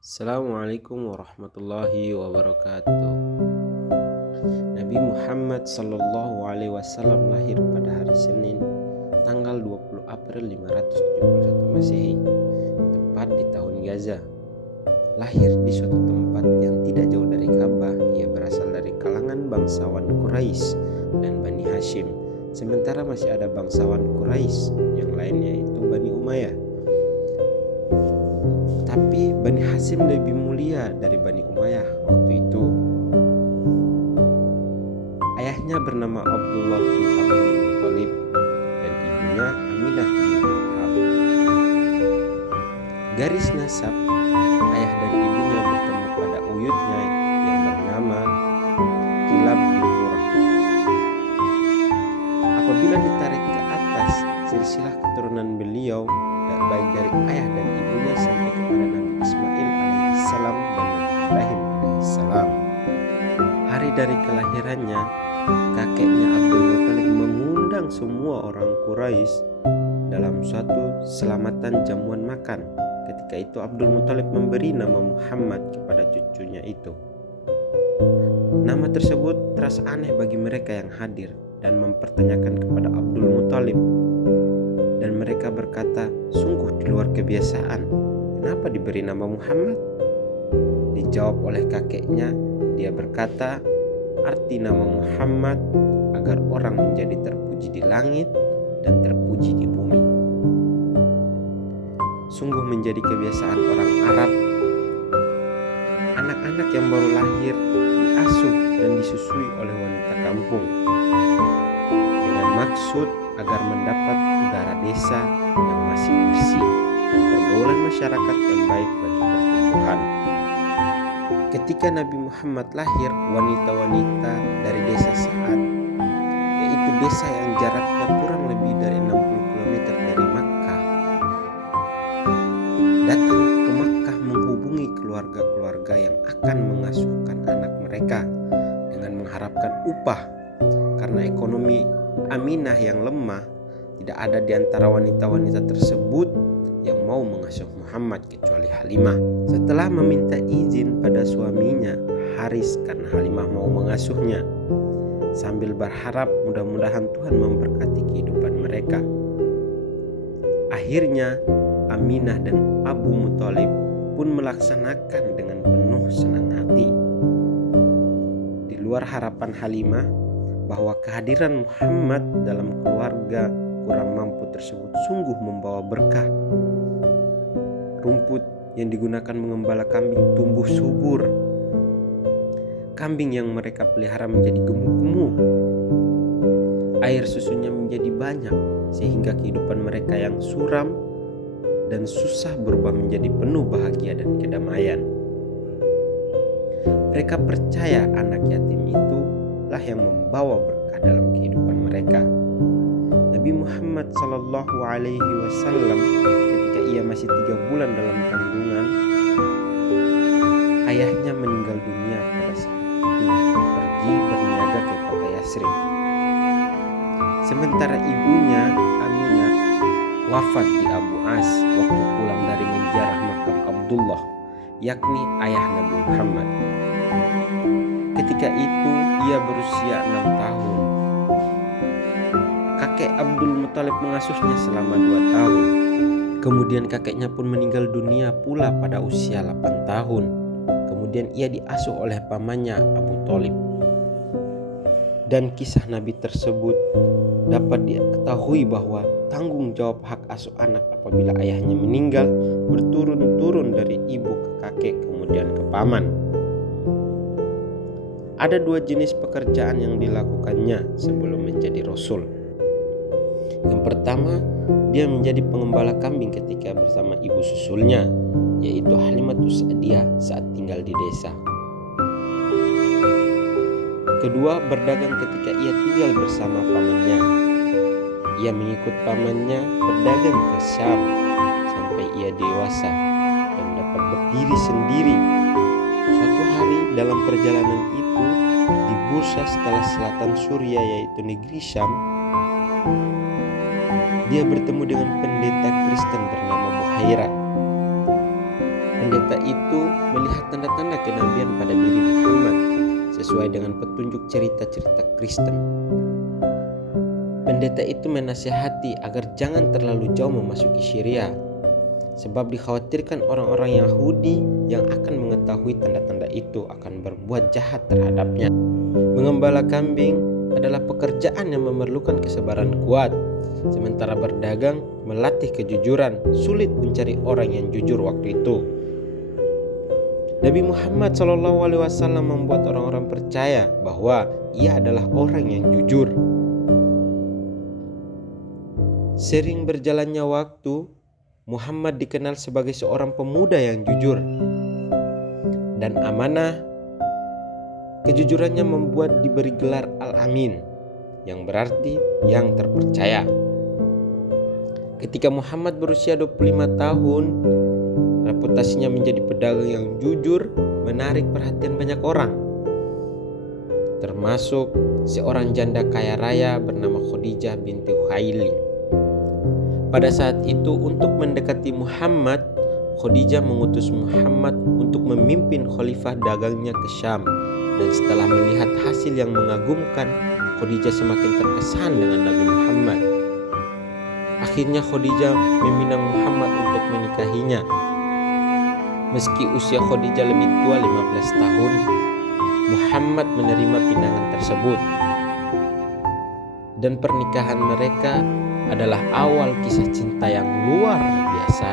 Assalamualaikum warahmatullahi wabarakatuh. Nabi Muhammad Sallallahu Alaihi Wasallam lahir pada hari Senin, tanggal 20 April 571 Masehi, tepat di tahun Gaza. Lahir di suatu tempat yang tidak jauh dari Ka'bah. Ia berasal dari kalangan bangsawan Quraisy dan Bani Hashim. Sementara masih ada bangsawan Quraisy yang lainnya yaitu Bani Umayyah. Tapi Bani Hashim lebih mulia dari Bani Umayyah waktu itu. Ayahnya bernama Abdullah bin Abdul Muthalib dan ibunya Aminah bin Wahab. Garis nasab ayah dan ibunya bertemu pada uyutnya yang bernama Kilab bin Murrah. Apabila ditarik ke atas, silsilah keturunan beliau baik dari ayah dan ibunya sampai kepada Nabi Ismail alaihissalam dan Nabi Ibrahim alaihissalam. Hari dari kelahirannya, kakeknya Abdul Muthalib mengundang semua orang Quraisy dalam suatu selamatan jamuan makan. Ketika itu Abdul Muthalib memberi nama Muhammad kepada cucunya itu. Nama tersebut terasa aneh bagi mereka yang hadir dan mempertanyakan kepada Abdul Muthalib. Dan mereka berkata, sungguh di luar kebiasaan. Kenapa diberi nama Muhammad? Dijawab oleh kakeknya, dia berkata, arti nama Muhammad agar orang menjadi terpuji di langit dan terpuji di bumi. Sungguh menjadi kebiasaan orang Arab, anak-anak yang baru lahir diasuh dan disusui oleh wanita kampung dengan maksud agar mendapat udara desa yang masih bersih dan pergaulan masyarakat yang baik bagi pertumbuhan. Ketika Nabi Muhammad lahir, wanita-wanita dari desa Sa'ad, yaitu desa yang jaraknya kurang lebih dari 60 km dari Makkah, datang ke Makkah menghubungi keluarga-keluarga yang akan mengasuhkan anak mereka dengan mengharapkan upah. Karena ekonomi Aminah yang lemah, tidak ada di antara wanita-wanita tersebut yang mau mengasuh Muhammad kecuali Halimah. Setelah meminta izin pada suaminya Haris karena Halimah mau mengasuhnya, sambil berharap mudah-mudahan Tuhan memberkati kehidupan mereka. Akhirnya Aminah dan Abu Muthalib pun melaksanakan dengan penuh senang hati. Di luar harapan Halimah bahwa kehadiran Muhammad dalam keluarga kurang mampu tersebut sungguh membawa berkah. Rumput yang digunakan mengembala kambing tumbuh subur. Kambing yang mereka pelihara menjadi gemuk-gemuk. Air susunya menjadi banyak sehingga kehidupan mereka yang suram dan susah berubah menjadi penuh bahagia dan kedamaian. Mereka percaya anak yatim itu lah yang membawa berkah dalam kehidupan mereka. Nabi Muhammad Sallallahu Alaihi Wasallam ketika ia masih 3 bulan dalam kandungan, ayahnya meninggal dunia pada saat itu pergi berniaga ke kota Yasrib. Sementara ibunya Aminah wafat di Abu As waktu pulang dari menziarah makam Abdullah, yakni ayah Nabi Muhammad. Ketika itu ia berusia 6 tahun. Kakek Abdul Muthalib mengasuhnya selama 2 tahun. Kemudian kakeknya pun meninggal dunia pula pada usia 8 tahun. Kemudian ia diasuh oleh pamannya Abu Thalib. Dan kisah Nabi tersebut dapat diketahui bahwa tanggung jawab hak asuh anak apabila ayahnya meninggal berturun-turun dari ibu ke kakek kemudian ke paman. Ada 2 jenis pekerjaan yang dilakukannya sebelum menjadi Rasul. Yang pertama, dia menjadi pengembala kambing ketika bersama ibu susulnya, yaitu Halimatus Sa'diyah saat tinggal di desa. Kedua, berdagang ketika ia tinggal bersama pamannya. Ia mengikut pamannya berdagang ke Syam sampai ia dewasa dan dapat berdiri sendiri. Suatu hari dalam perjalanan itu di bursa setelah selatan Suriah yaitu negeri Syam, dia bertemu dengan pendeta Kristen bernama Buhaira. pendeta itu melihat tanda-tanda kenabian pada diri Muhammad sesuai dengan petunjuk cerita-cerita Kristen. Pendeta itu menasihati agar jangan terlalu jauh memasuki Syria, sebab dikhawatirkan orang-orang Yahudi yang akan mengetahui tanda-tanda itu akan berbuat jahat terhadapnya. Mengembala kambing adalah pekerjaan yang memerlukan kesabaran kuat, sementara berdagang melatih kejujuran. Sulit mencari orang yang jujur waktu itu. Nabi Muhammad SAW membuat orang-orang percaya bahwa ia adalah orang yang jujur. Sering berjalannya waktu, Muhammad dikenal sebagai seorang pemuda yang jujur dan amanah. Kejujurannya membuat diberi gelar Al-Amin, yang berarti yang terpercaya. Ketika Muhammad berusia 25 tahun, reputasinya menjadi pedagang yang jujur menarik perhatian banyak orang, termasuk seorang janda kaya raya bernama Khadijah binti Khuwailid. Pada saat itu, untuk mendekati Muhammad, Khadijah mengutus Muhammad untuk memimpin khalifah dagangnya ke Syam. Dan setelah melihat hasil yang mengagumkan, Khadijah semakin terkesan dengan Nabi Muhammad. Akhirnya Khadijah meminang Muhammad untuk menikahinya. Meski usia Khadijah lebih tua 15 tahun, Muhammad menerima pinangan tersebut. Dan pernikahan mereka adalah awal kisah cinta yang luar biasa.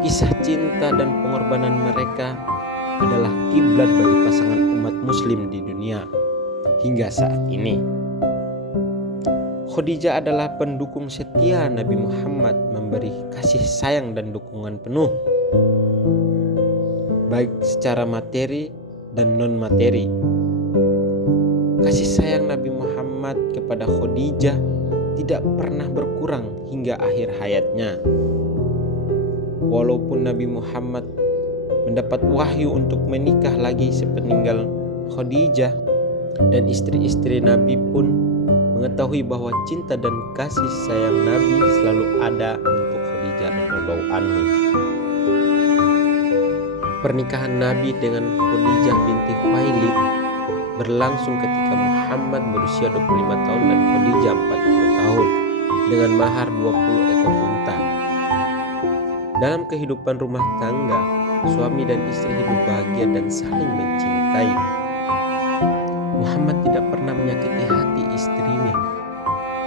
Kisah cinta dan pengorbanan mereka adalah kiblat bagi pasangan umat muslim di dunia hingga saat ini. Khadijah adalah pendukung setia Nabi Muhammad, memberi kasih sayang dan dukungan penuh, baik secara materi dan non-materi. Kasih sayang Nabi Muhammad kepada Khadijah tidak pernah berkurang hingga akhir hayatnya. Walaupun Nabi Muhammad mendapat wahyu untuk menikah lagi sepeninggal Khadijah, dan istri-istri Nabi pun mengetahui bahwa cinta dan kasih sayang Nabi selalu ada untuk Khadijah radhiyallahu anha. Pernikahan Nabi dengan Khadijah binti Khuwailid berlangsung ketika Muhammad berusia 25 tahun dan Khadijah 40 tahun dengan mahar 20 ekor unta. Dalam kehidupan rumah tangga, suami dan istri hidup bahagia dan saling mencintai. Muhammad tidak pernah menyakiti hati istrinya,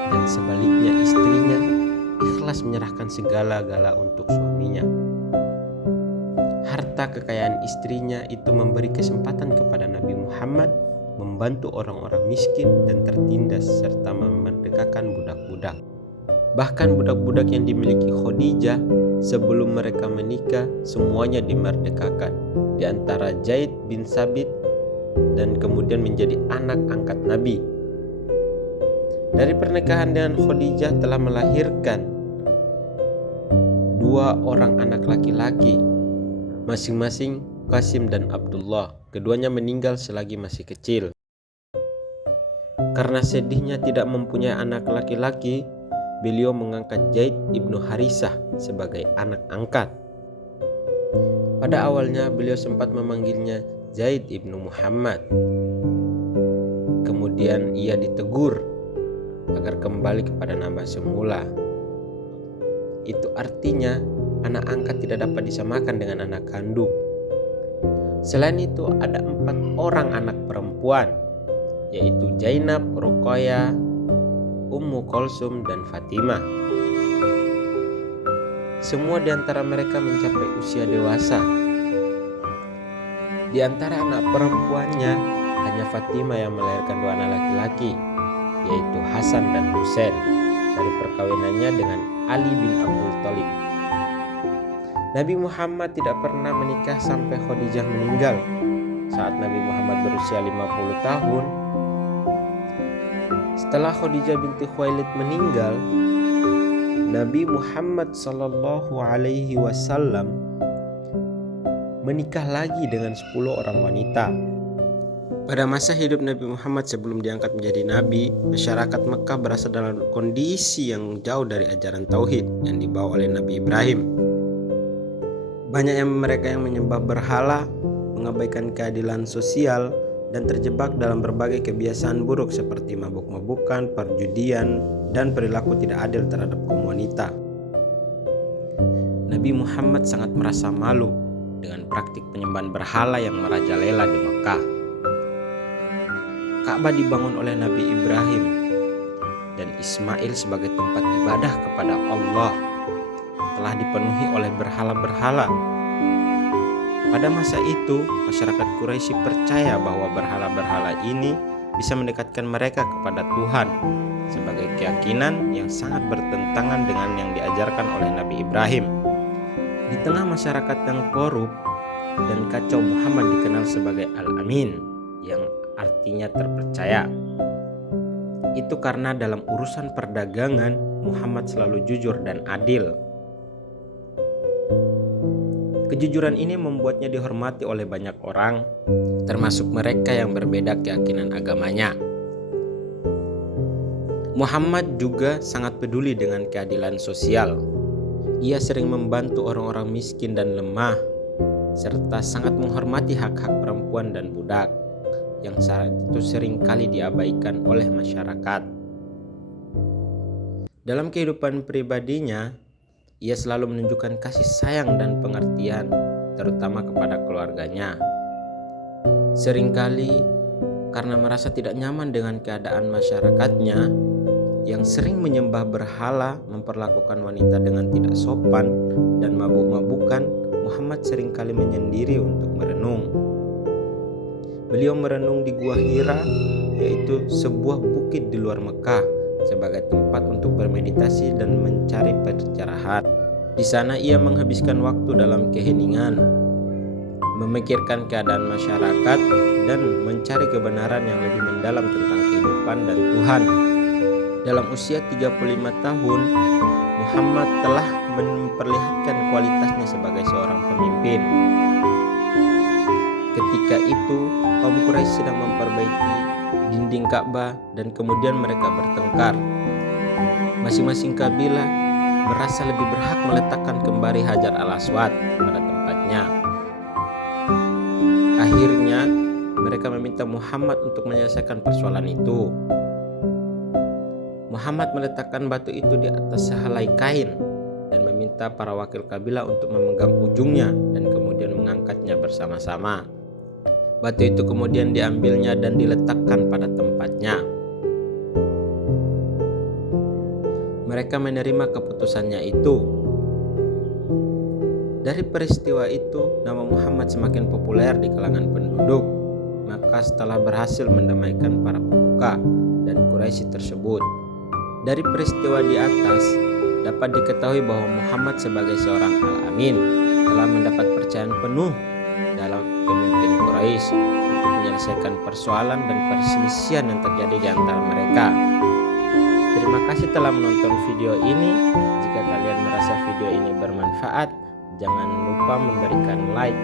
dan sebaliknya istrinya ikhlas menyerahkan segala-gala untuk suaminya. Harta kekayaan istrinya itu memberi kesempatan kepada Nabi Muhammad membantu orang-orang miskin dan tertindas serta memerdekakan budak-budak. Bahkan budak-budak yang dimiliki Khadijah sebelum mereka menikah semuanya dimerdekakan, di antara Zaid bin Sabit, dan kemudian menjadi anak angkat Nabi. Dari pernikahan dengan Khadijah telah melahirkan 2 orang anak laki-laki, masing-masing Qasim dan Abdullah. Keduanya meninggal selagi masih kecil. Karena sedihnya tidak mempunyai anak laki-laki, beliau mengangkat Zaid ibnu Harisah sebagai anak angkat. Pada awalnya beliau sempat memanggilnya Zaid ibnu Muhammad. Kemudian ia ditegur agar kembali kepada nama semula. Itu artinya anak angkat tidak dapat disamakan dengan anak kandung. Selain itu ada 4 orang anak perempuan, yaitu Zainab, Ruqayyah, Ummu Kulsum, dan Fatimah. Semua di antara mereka mencapai usia dewasa. Di antara anak perempuannya hanya Fatimah yang melahirkan 2 anak laki-laki, yaitu Hasan dan Husain, dari perkawinannya dengan Ali bin Abdul Thalib. Nabi Muhammad tidak pernah menikah sampai Khadijah meninggal. Saat Nabi Muhammad berusia 50 tahun, setelah Khadijah binti Khuwailid meninggal, Nabi Muhammad SAW menikah lagi dengan 10 orang wanita. Pada masa hidup Nabi Muhammad sebelum diangkat menjadi nabi, masyarakat Mekah berada dalam kondisi yang jauh dari ajaran tauhid yang dibawa oleh Nabi Ibrahim. Banyak mereka yang menyembah berhala, mengabaikan keadilan sosial, dan terjebak dalam berbagai kebiasaan buruk seperti mabuk-mabukan, perjudian, dan perilaku tidak adil terhadap kaum wanita. Nabi Muhammad sangat merasa malu dengan praktik penyembahan berhala yang merajalela di Mekah. Ka'bah dibangun oleh Nabi Ibrahim dan Ismail sebagai tempat ibadah kepada Allah telah dipenuhi oleh berhala-berhala. Pada masa itu, masyarakat Quraisy percaya bahwa berhala-berhala ini bisa mendekatkan mereka kepada Tuhan sebagai keyakinan yang sangat bertentangan dengan yang diajarkan oleh Nabi Ibrahim. Di tengah masyarakat yang korup dan kacau, Muhammad dikenal sebagai Al-Amin, yang artinya terpercaya. Itu karena dalam urusan perdagangan, Muhammad selalu jujur dan adil. Kejujuran ini membuatnya dihormati oleh banyak orang, termasuk mereka yang berbeda keyakinan agamanya. Muhammad juga sangat peduli dengan keadilan sosial. Ia sering membantu orang-orang miskin dan lemah, serta sangat menghormati hak-hak perempuan dan budak yang saat itu sering kali diabaikan oleh masyarakat. Dalam kehidupan pribadinya, ia selalu menunjukkan kasih sayang dan pengertian, terutama kepada keluarganya. Seringkali karena merasa tidak nyaman dengan keadaan masyarakatnya yang sering menyembah berhala, memperlakukan wanita dengan tidak sopan, dan mabuk-mabukan, Muhammad seringkali menyendiri untuk merenung. Beliau merenung di Gua Hira, yaitu sebuah bukit di luar Mekah, sebagai tempat untuk bermeditasi dan mencari pencerahan. Di sana ia menghabiskan waktu dalam keheningan, memikirkan keadaan masyarakat, dan mencari kebenaran yang lebih mendalam tentang kehidupan dan Tuhan. Dalam usia 35 tahun, Muhammad telah memperlihatkan kualitasnya sebagai seorang pemimpin. Ketika itu, kaum Quraisy sedang memperbaiki dinding Ka'bah dan kemudian mereka bertengkar. Masing-masing kabilah merasa lebih berhak meletakkan kembali Hajar al-Aswad pada tempatnya. Akhirnya, mereka meminta Muhammad untuk menyelesaikan persoalan itu. Muhammad meletakkan batu itu di atas sehelai kain dan meminta para wakil kabilah untuk memegang ujungnya dan kemudian mengangkatnya bersama-sama. Batu itu kemudian diambilnya dan diletakkan pada tempatnya. Mereka menerima keputusannya itu. Dari peristiwa itu, nama Muhammad semakin populer di kalangan penduduk. Maka setelah berhasil mendamaikan para pemuka dan Quraisy tersebut. Dari peristiwa di atas, dapat diketahui bahwa Muhammad sebagai seorang Al-Amin telah mendapat percayaan penuh dalam pemimpin Quraisy untuk menyelesaikan persoalan dan perselisihan yang terjadi di antara mereka. Terima kasih telah menonton video ini. Jika kalian merasa video ini bermanfaat, jangan lupa memberikan like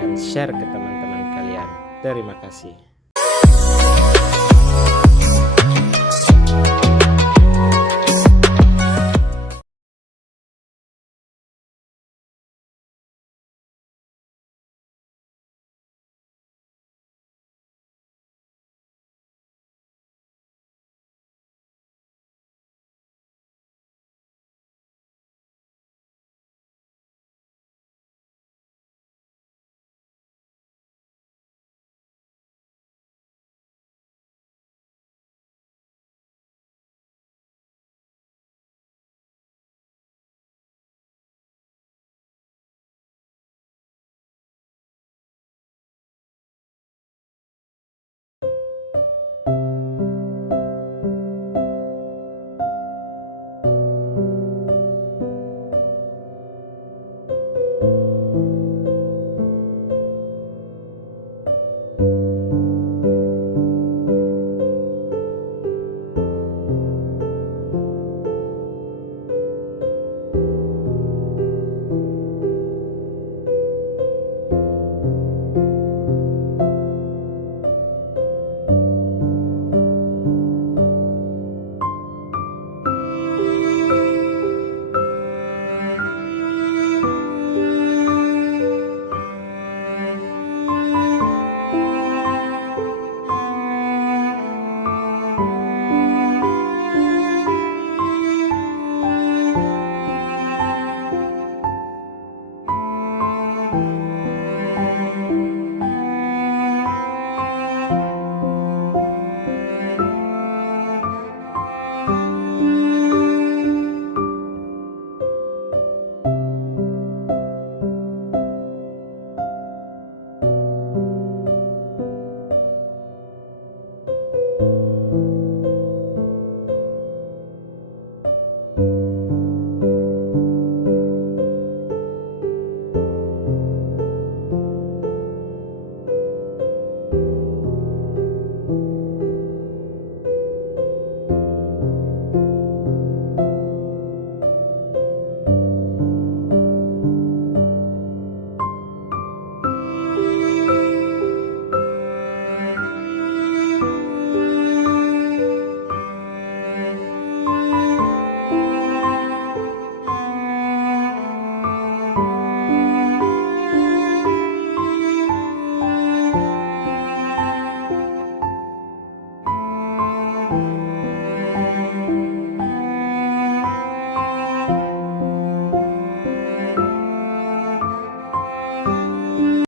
dan share ke teman-teman kalian. Terima kasih. wabarakatuh.